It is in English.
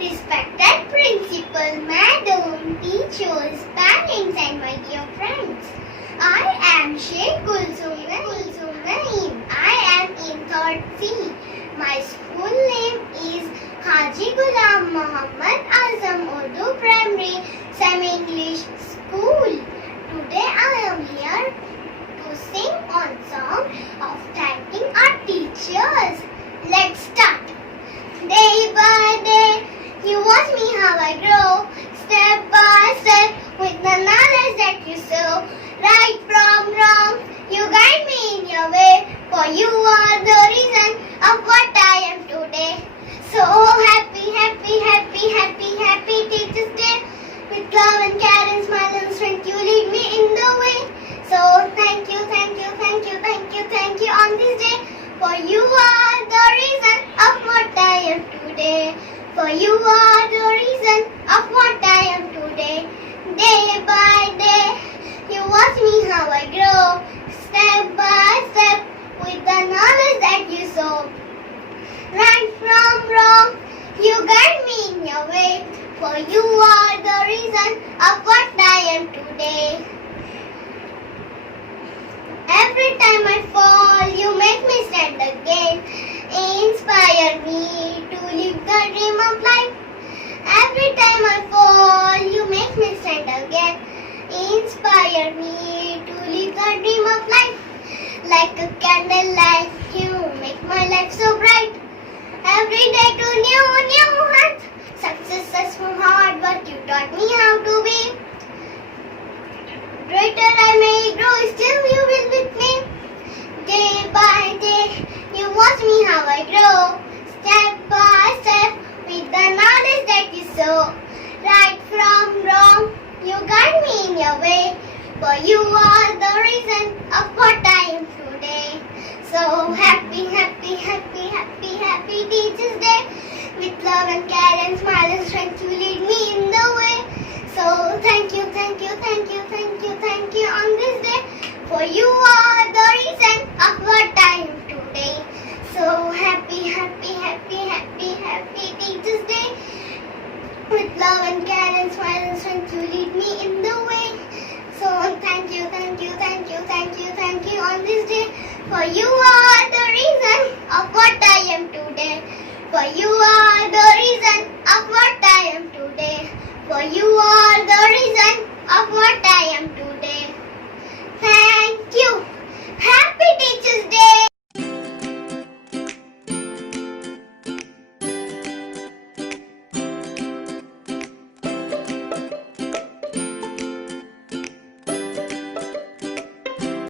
Respected principal, madam, teachers, parents and my dear friends. I am Sheikh Kulsum Naeem. I am in 3rd C. My school name is Haji Ghulam Muhammad Azam Urdu Primary Semi-English School. Today I am here to sing on song of thanking our teachers. Let's start. Day by day, you watch me how I grow, step by step, with the knowledge that you sow. Right from wrong, you guide me in your way, for you are the reason of what I am today. So happy, happy, happy, happy, happy Teachers' Day. With love and care and smile and strength, you lead me in the way. So thank you, thank you, thank you, thank you, thank you on this day, for you are the reason of what I am today. For you are the reason of what I am today. Day by day, you watch me how I grow, step by step, with the knowledge that you sow. Right from wrong, you guide me in your way, for you are the reason of what I am today. Every time I fall, you make me stand again. Inspire me to live the dream of life. Every time I fall, you make me stand again. Inspire me to live the dream of life. Like a candlelight, you make my life so bright. Every day to new heights. Success from hard work, you taught me how to be. Greater I may grow, still you will with me. Day by day, you watch me how I grow, step by step, with the knowledge that you sow. Right from wrong, you guide me in your way, for you are the reason of what I am today. So happy, happy, happy, happy, happy Teachers' Day. With love and care and smile and strength, you lead me in the way. So thank you, thank you, thank you, thank you, thank you on this day, for you are the reason of what I am today. So happy, happy, happy, happy, happy Teachers' Day. With love and care and smile and strength, you lead me in the way. So thank you, thank you, thank you, thank you, thank you on this day, for you are the reason of what I am today. For you are the reason